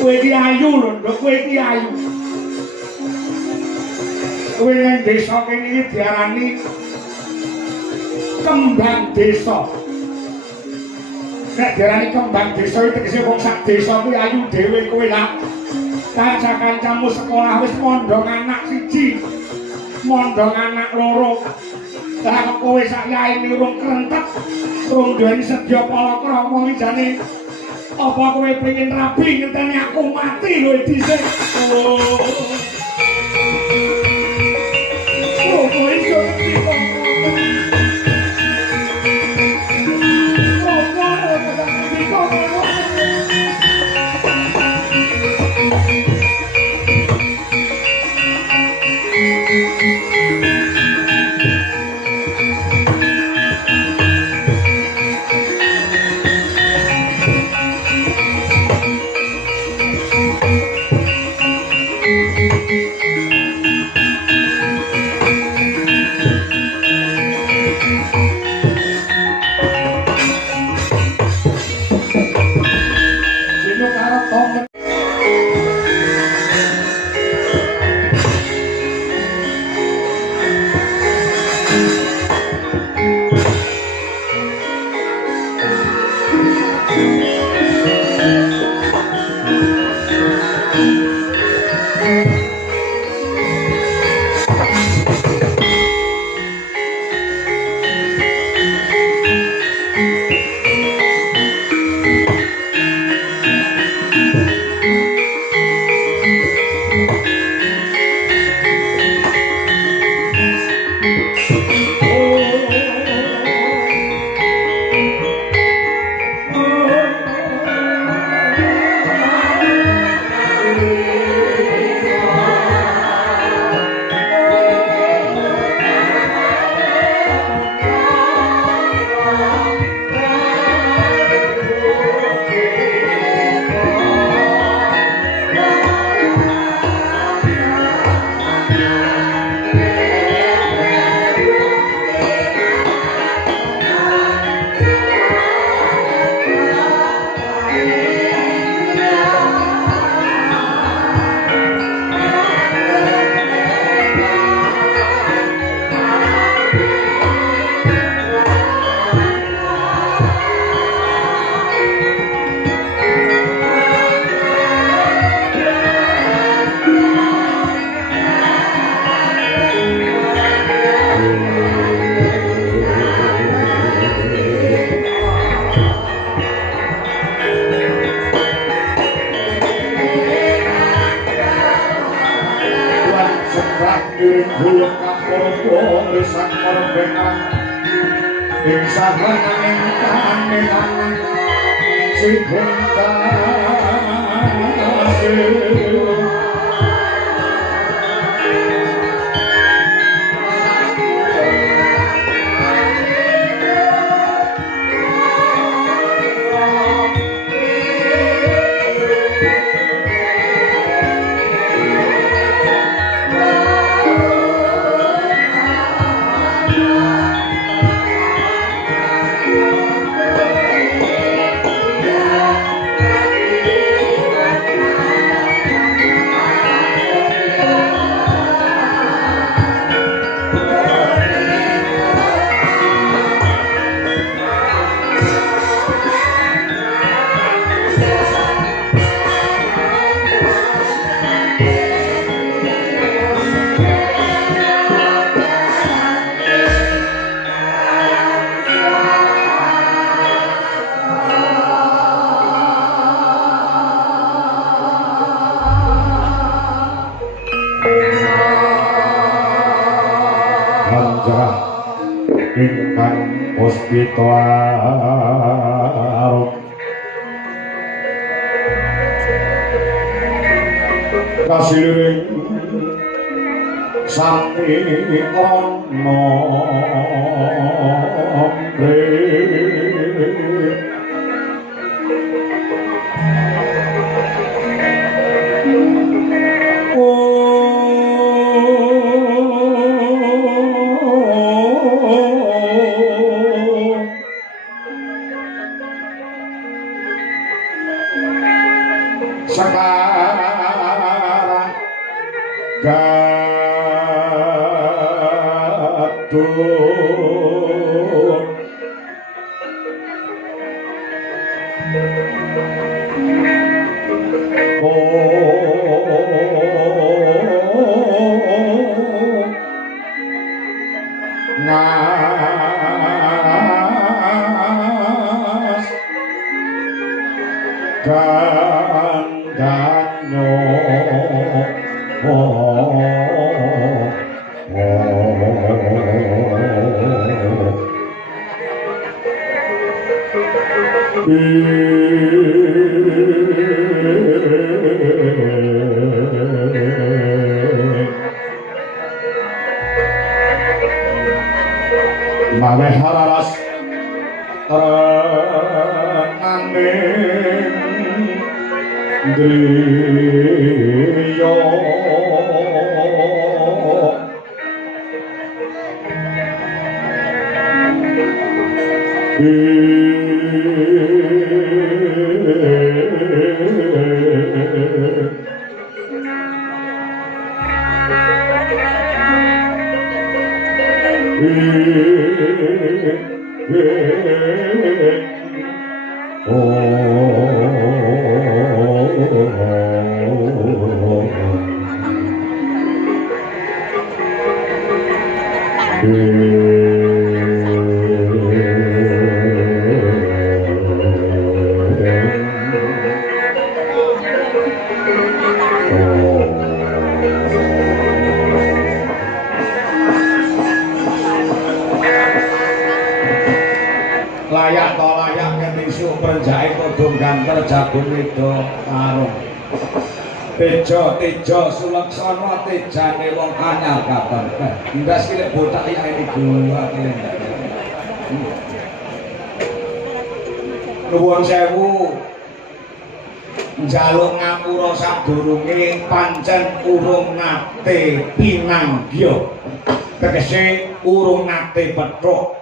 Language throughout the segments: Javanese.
Kowe iki ayu lho, nduk kowe iki ayu. Kowe nang desa kene iki diarani kembang desa. Nek diarani kembang desa iki tegese wong sak desa kuwi ayu dhewe kowe lah. Kanca-kancamu sekolah wis mondong anak siji. Mondong anak loro. Lah kowe sak yaine urung krentek, urung duweni sedya palakrama jane apa kowe pengen rabi ngenteni aku mati lho dhisik. Oh, kowe iso iki. sekarang gaduh nas gandanyo Maweh hararas naning driya layak to layak ketisu prenjake padha ganter jagung itu karo tejo sulaksana tejane wong anyar kabar ndas ki lek botak ya iki gua nuwun sewu njaluk ngapura sadurunge pancen urung nate pinanggya tegese urung nate petruk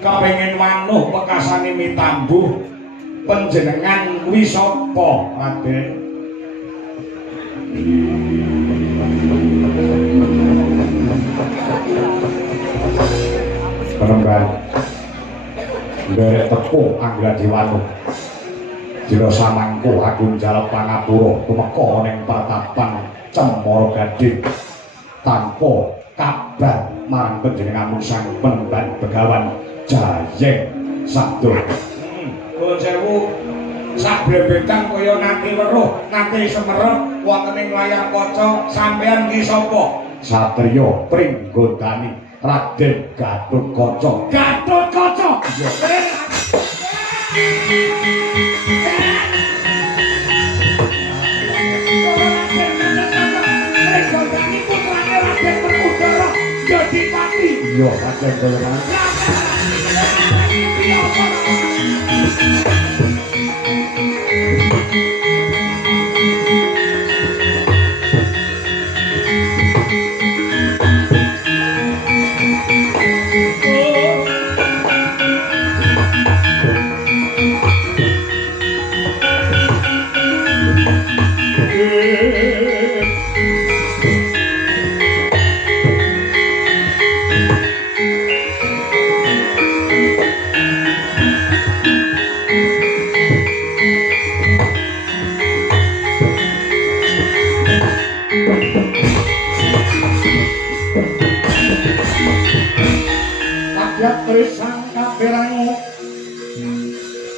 kepengin manuh pekasane mitambuh panjenengan kuwi sapa Raden Penemban nderek tepung Anggradewana dina samangko aku njaluk pangapura tumeka ning pratapan Cemara Gading tanpa kabar marang panjenengan sang Penemban Begawan Jayeng sabdo nuwun sewu sak blebetan kaya nanti weruh nanti semerep wonten ing layar kaca sampeyan ki sapa satriya Pringgondani Raden Gatotkaca Pringgondani putrane Raden Werkudara Jodipati yo Raden Werkudara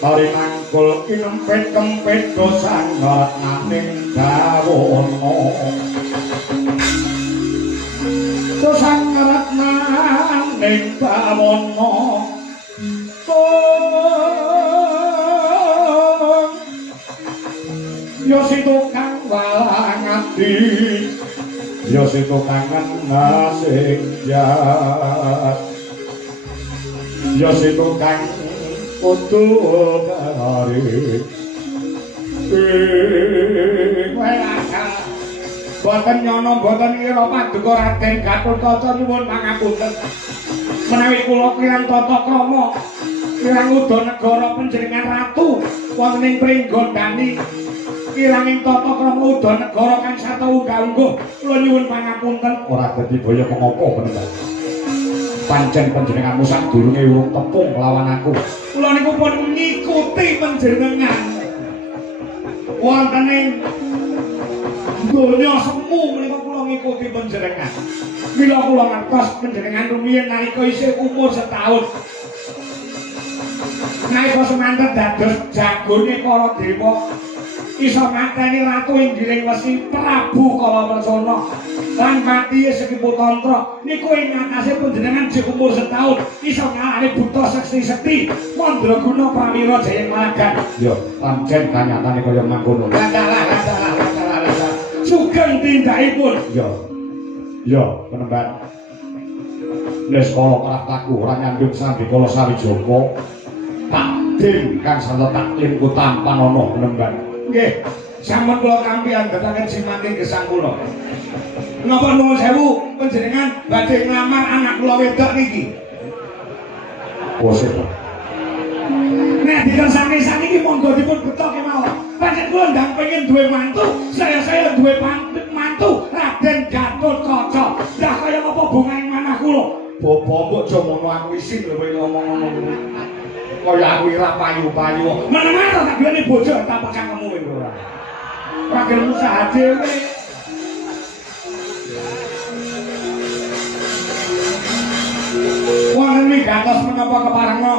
Tari nangkul kinempet-kempet dosan ngarat naning dawono dosan ngarat naning dawono yo si tukang walang ati yo si tukang ngasing jas yo si tukang untuk hari boten nyono boten ira paduka Raden Gatotkaca nyuwun pangapunten menawi kula kirang tata krama kirang uda negara panjenengan ratu wonten ing Pringgondani kiranging tata krama udan negara kang sarta unggah-ungguh kula nyuwun pangapunten ora dadi baya mengapa bener pancen panjenenganmu sadurunge urung tepung lawan aku kula niku pun ngikuti panjenengan wonten ing donya semu menika kula ngikuti panjenengan mila kula ngertos panjenengan rumiyin nalika isih umur setahun nalika semanten dados jagone para dewa iso mateni ratu Inggiling Wesi Prabu Kalawarsana lan mati Seki Putantra niku ing ngatasé panjenengan jek umur setahun iso ngalahake buta sekti-sekti Mandraguna Prawira Jayamalagan yo pancen kanyatane kaya mangkono landalah sugeng tindakipun yo penemban les kala prataku ora nyandung sandikala Sawijaka takdim kang saletak ing tampan ana penemban nggih, sampun kula kampi andhetaken simating gesang kula. Napa nuwun sewu panjenengan badhe nglamar anak kula wedok niki? Bosip. Nek dikersane sakniki monggo dipun beto kemawon. Pancen kula ndang pengen duwe mantu, saya duwe mantu Raden Gatotkaca. Lah kaya apa bungane manah kula? Bobo mbok aja ngono aku isin lho kowe ngomong ngono. Kaya aku ora payu-payu. Menengan to tak duweni bojo tak pekangmu ora. Ora gelem usaha dhewe. Wonten wigatos menapa keparenga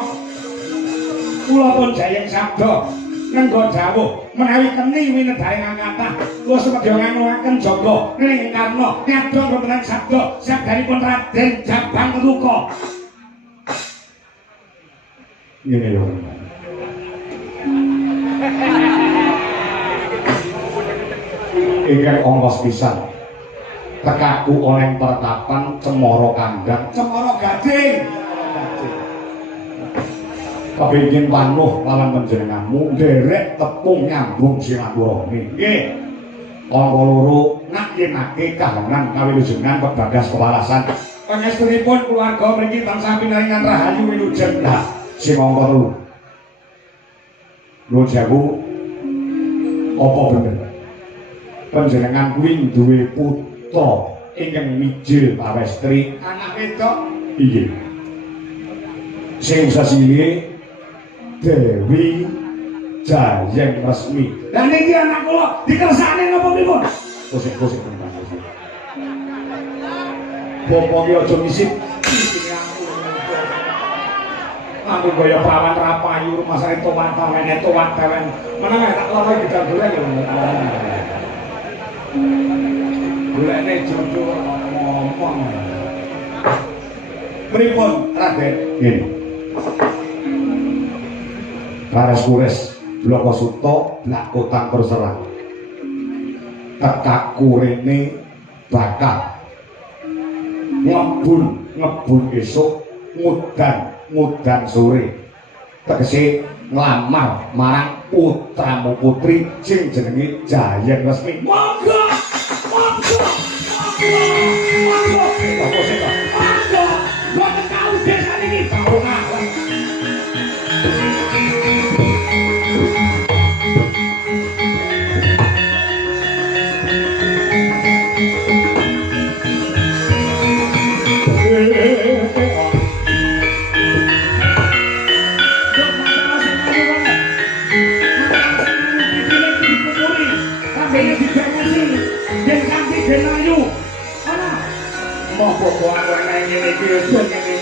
kula pun jayeng sabda nenggo dawuh menawi keni winedhaing angkatah kula semedya nganuaken jaga ning karna nyadong remenan sabda sabdanipun Raden Jabang Keruka. Ngene lho. Ingkang ongkos pisan. Tekaku oleh pertapan Cemara Kandang, Cemara Gading. Kepingin panuh lawan panjenenganmu nderek tepung nyambung silaturahmi. Nggih. Angka loro ngakinake kahanan kawilujengan Bagas Kewarasan. Pangestunipun keluarga mriki tansah pinaringan rahayu wilujeng. Lah sing angka 3 nuwun sewu apa bener panjenengan kuwi duwe putra ingkang mijil pawestri anak wedok inggih sing sasile Dewi Jayeng Resmi. Lah niki anak kula dikersane napa pripun? Kosek-kosek tenan. Bapak ki aja ngisip aku gaya perawan rapayu rumah saya tomat tewen menang tak lama kita golek ya golekne jodoh ngomong pripun Raden nggih Kares-kures Bloko Suto Blak Kotang terserang tekaku rene bakal ngebun esuk ngudan sore tegese nglamar marang putramu putri sing jenenge Jayeng Resmi. Monggo apa sih kok monggo mboten tau desa niki tau ngawon Pokok aku yang ini biasa ini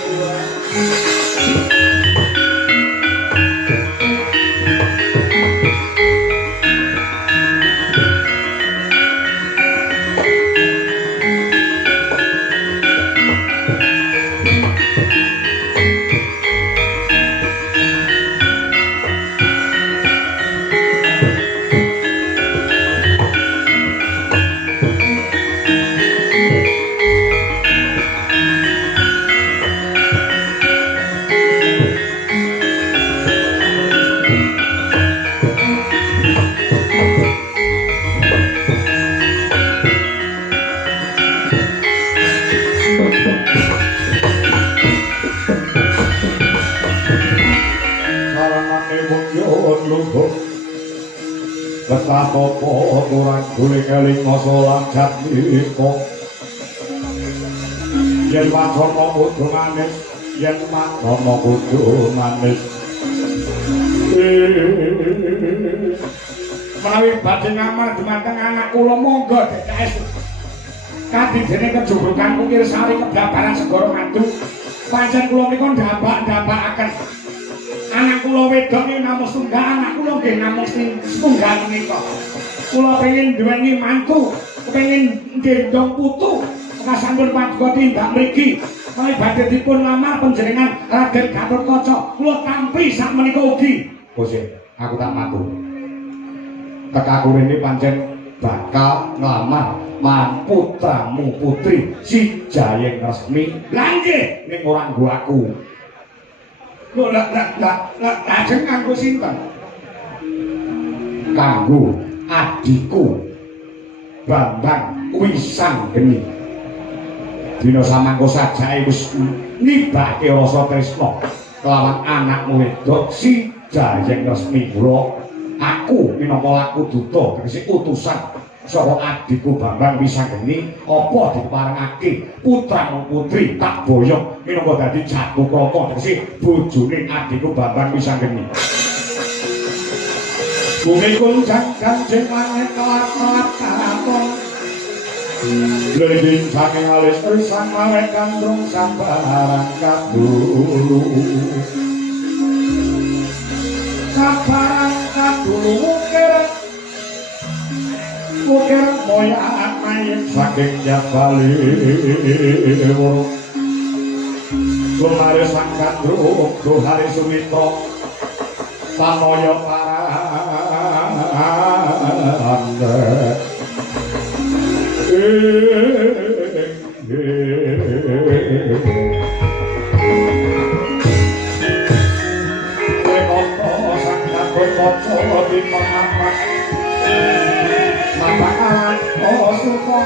betah apa kurang golek eling masalah jatmiko yen wacana kudu manis yen wacana kudu manis menawi badhe ngamal dumateng anak kula monggo DKS kadidene kejubrukan kukir sari kedabaran segara mandu pancen kula menika ndabak-ndabakaken anak kula wedok iki namung setunggal anak kula nggih namung setunggal menika kula pengin duweni mantu kepengin gendong putu kasampun paduka tindak mriki menawi badhe dipun lamar panjenengan Raden Gatotkaca kula tampi sak menika ugi Gusti aku tak matur tekaku rene pancen bakal nglamar putramu putri si Jayeng Resmi lha nggih ning ora nggo aku lho lajeng kanggo sinten kanggo adikku Bambang Wisanggeni dina samangka sajake wis nibake rasa tresna kelawan anakmu wedok si Jayeng Resmi kula aku minangka laku duta tegese utusan saka adikku Bambang Wisanggeni apa diparengake putramu putri tak boyong minangka dadi jatuh krama tegese bojone adikku Bambang Wisanggeni bumi kunjang kanjeng langit kelap-kelap katon lilin saking alis risan lawet kandung sambarang kadulu sambarang kadulu ukir moyak mayit saking jabali lumari sang kandung duhari sumitra pamoyo paranda Koco di pengamat mapakan oh suko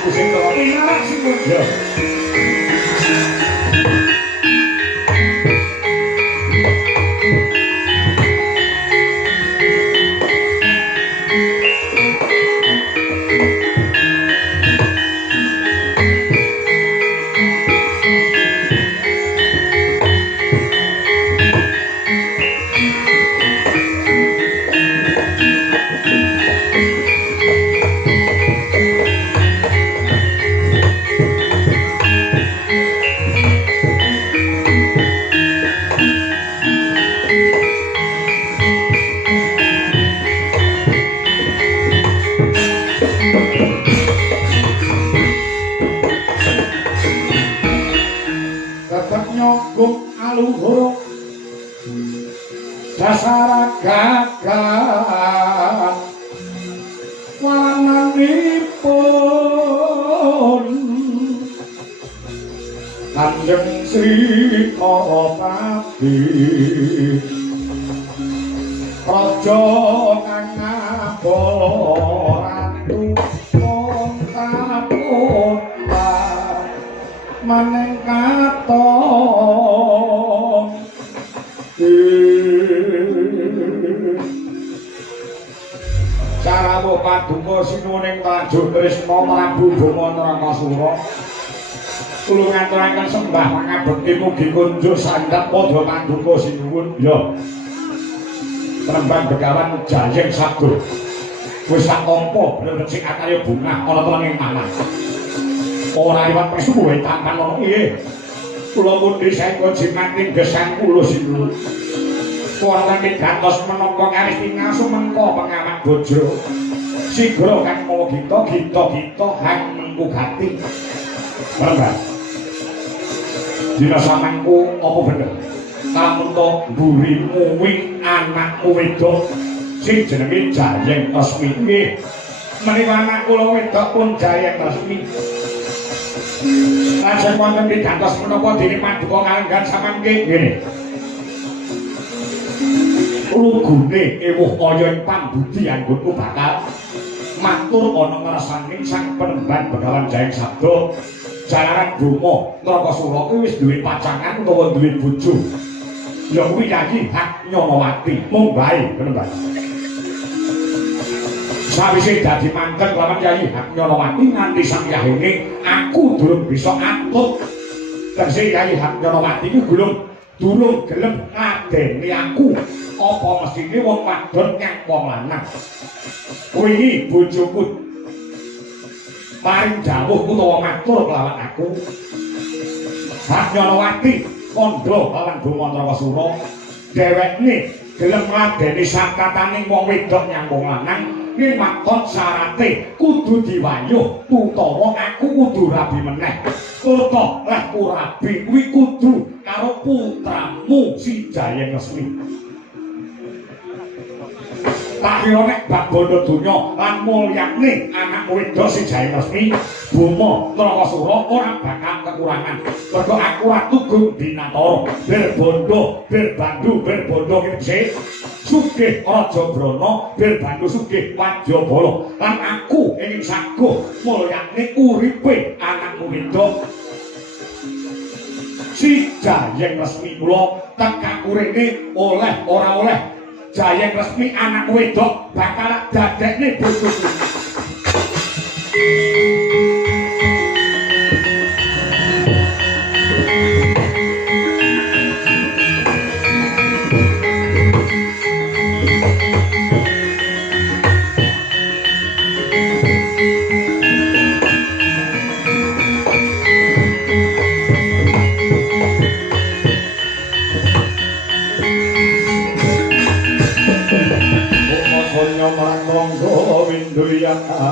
aku sing kok ngarak sing yo dasar gagah wananipun Kanjeng Sri Marapati raja kang ngabala ratu kota maneng katon Caramu paduka sinuwuning Praja Tresna Prabu Bhamantarangkasura kula ngaturaken sembah pangabekti mugi kunjuk sandhap padha paduka sinuwun ya Rembang Begawan Jayeng Sabdo wis sak tampa bener sing akaya bungah ana telenging manah ora liwat pesuwe tampan ono piye kula mundhi saengga jimating gesang kula sinten wonten ing gantos menapa kawis tingasu mengko pengawat bojo sigra kang mawa gita hang mengku gati Mbak dina samangku apa bener kamun to mburimu wing anakmu wedok sing jenenge Jayeng Resmi nggih menika anak kula wedok pun Jayeng Resmi lajeng wonten ing gantos menapa dene paduka kalenggan samangke ngene lugune ewuh kaya ing pambudi anggonku bakal matur ana ngrasaning sang penemban Begawan Jayeng Sabda jalaran Bromo Nrakasura kuwi wis duwe pacangan utawa duwe bojo ya kuwi Yayi Hak Nyanawati mung bae penemban sawise dadi mantep lawan Yayi Hak Nyanawati nganti sang yahene aku durung bisa atut tegese Yayi Hak Nyanawati iki durung gelem ngadeni aku apa mestine wong wadon nyang wong lanang kuwi bojoku paring dawuh utawa matur kelawan aku Hak Nyanawati kandha lawan Bromo Nrakasura dhewekne gelem ngadeni sakataning wong wedok nyang wong lanang ning makon syarate kudu diwayuh utawa aku kudu rabi meneh utawa leh rabi kuwi kudu karo putramu si Jayeng Resmi tak kira nek bab bondo donya lan mulyane anak wedok si Jayeng Resmi Bromo Nrakasura ora bakal kekurangan mergo aku ratu gung binatara berbondo berbandu berbondo kene sugih Raja Brana berbandu sugih Wadyabala lan aku ingin saguh mulyane uripe anakku wedok si Jayeng Resmi kula tekan urene oleh ora oleh Jayeng Resmi anak wedok bakal dadekne bojoku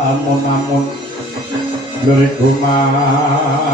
amun-amun liriku mampang